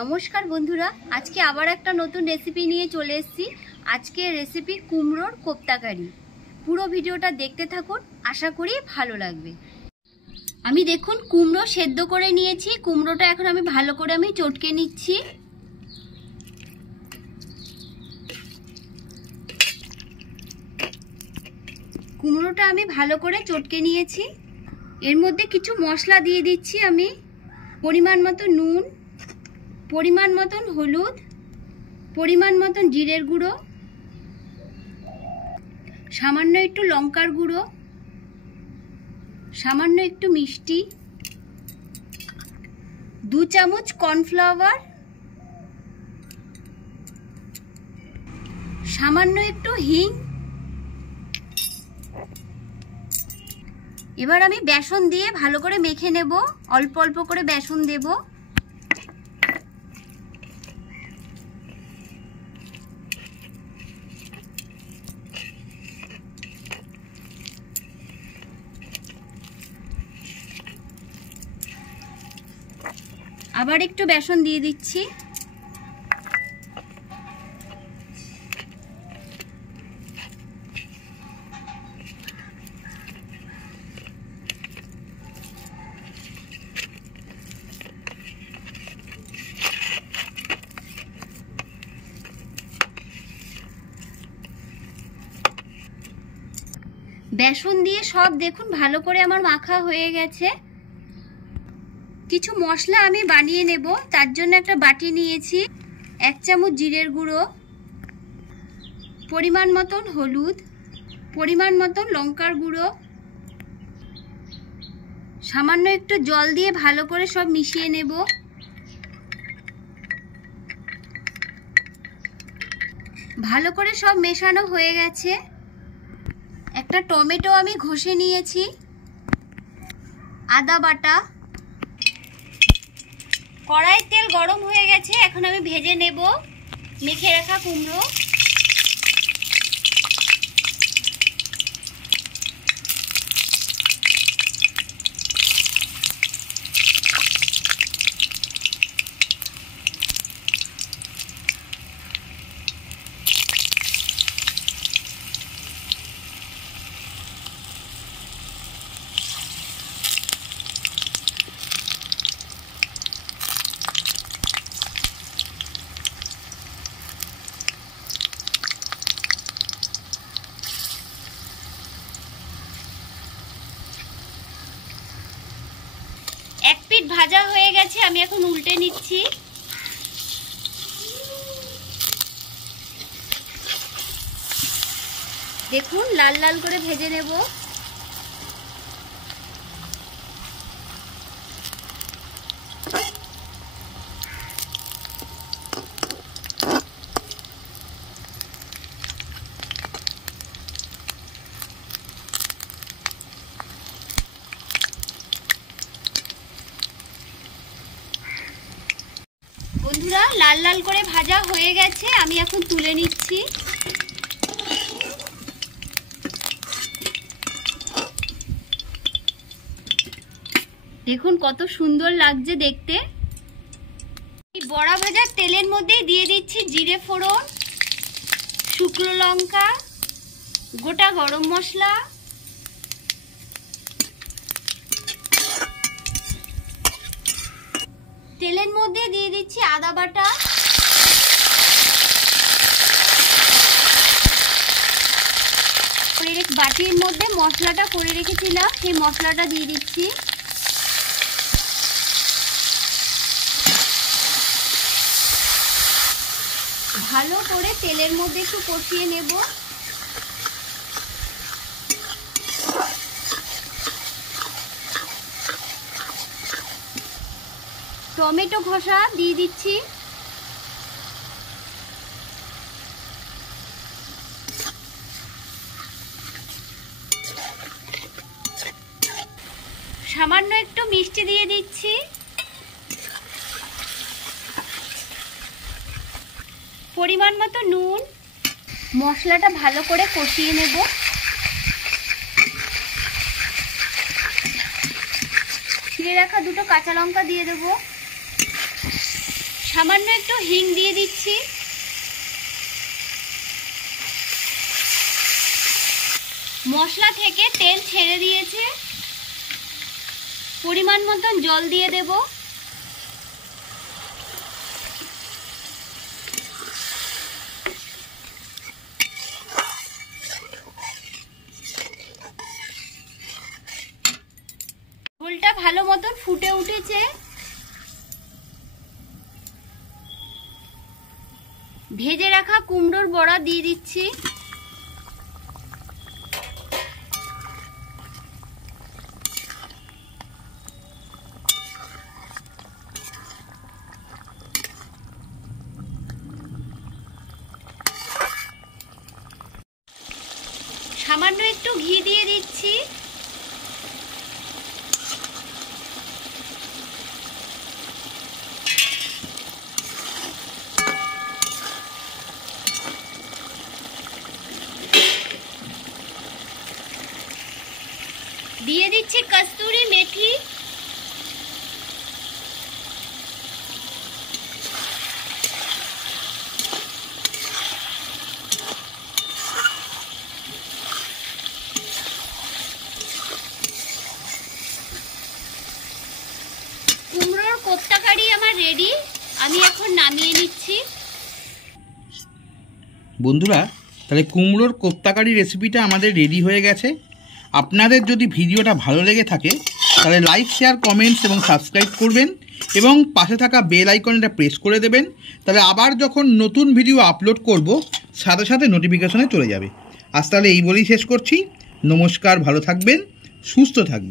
নমস্কার বন্ধুরা, আজকে আবার একটা নতুন রেসিপি নিয়ে চলে এসেছি। আজকে রেসিপি কুমড়োর কোপ্তাকারি। পুরো ভিডিওটা দেখতে থাকুন, আশা করি ভালো লাগবে। আমি দেখুন কুমড়ো সেদ্ধ করে নিয়েছি। কুমড়োটা এখন আমি ভালো করে চটকে নিচ্ছি। কুমড়োটা আমি ভালো করে চটকে নিয়েছি। এর মধ্যে কিছু মশলা দিয়ে দিচ্ছি আমি। পরিমাণ মতো নুন, পরিমাণ মতন হলুদ, পরিমাণ মতন জিরের গুঁড়ো, সামান্য একটু লঙ্কার গুঁড়ো, সামান্য একটু মিষ্টি, 2 চামচ কর্নফ্লাওয়ার, সামান্য একটু হিং। এবার আমি বেসন দিয়ে ভালো করে মেখে নেব। অল্প অল্প করে বেসন দেব। আবার একটু বেসন দিয়ে দিচ্ছি। বেসন দিয়ে সব দেখুন ভালো করে আমার মাখা হয়ে গেছে। কিছু মশলা আমি বানিয়ে নেব, তার জন্য একটা বাটি নিয়েছি। 1 চামচ জিরের গুঁড়ো, পরিমাণ মতন হলুদ, পরিমাণ মতন লঙ্কার গুঁড়ো, সামান্য একটু জল দিয়ে ভালো করে সব মিশিয়ে নেব। ভালো করে সব মেশানো হয়ে গেছে। একটা টমেটো আমি ঘষে নিয়েছি, আদা বাটা। কড়াইয়ের তেল গরম হয়ে গেছে, এখন আমি ভেজে নেব মেখে রাখা কুমড়ো। এক পিঠ ভাজা হয়ে গেছে, আমি এখন উল্টে নিচ্ছি। দেখুন লাল লাল করে ভেজে নেব। বন্ধুরা, লাল লাল করে ভাজা হয়ে গেছে, আমি এখন তুলে নিচ্ছি। দেখুন কত সুন্দর লাগছে দেখতে। এই বড়া ভাজার তেলের মধ্যে দিয়ে দিচ্ছি জিরে ফোড়ন, শুকনো লঙ্কা, গোটা গরম মশলা, তেলের মধ্যে দিয়ে দিচ্ছি আদা বাটা, বাটির মধ্যে মশলাটা করে রেখেছিলাম, সেই মশলাটা দিয়ে দিচ্ছি। ভালো করে তেলের মধ্যে একটু কষিয়ে নেব। টমেটো ঘষা দিয়ে দিচ্ছি। সামান্য একটু মিষ্টি দিয়ে দিচ্ছি। পরিমাণ মতো নুন। মশলাটা ভালো করে কষিয়ে নেব। ছিঁড়ে রাখা 2টো কাঁচা লঙ্কা দিয়ে দেবো। সামান্য একটু হিং দিয়ে দিচ্ছি। মশলা থেকে তেল ছেড়ে দিয়েছে, পরিমাণ মতন জল দিয়ে দেব। ঝোলটা ভালো মতন ফুটে উঠেছে। ভেজে রাখা কুমড়োর বড়া দিয়ে দিচ্ছি। সামান্য একটু ঘি দিয়ে দিচ্ছি। দিয়ে দিচ্ছি কস্তুরি মেথি। কুমড়োর কোপ্তা কারি আমার রেডি, আমি এখন নামিয়ে নিচ্ছি। বন্ধুরা, তাহলে কুমড়োর কোপ্তা কারি রেসিপিটা আমাদের রেডি হয়ে গেছে। আপনাদের যদি ভিডিওটা ভালো লেগে থাকে তাহলে লাইক, শেয়ার, কমেন্টস এবং সাবস্ক্রাইব করবেন এবং পাশে থাকা বেল আইকনটা প্রেস করে দেবেন। তাহলে আবার যখন নতুন ভিডিও আপলোড করব সাথে সাথে নোটিফিকেশনে চলে যাবে। আজ তাহলে এই বলেই শেষ করছি। নমস্কার, ভালো থাকবেন, সুস্থ থাকবেন।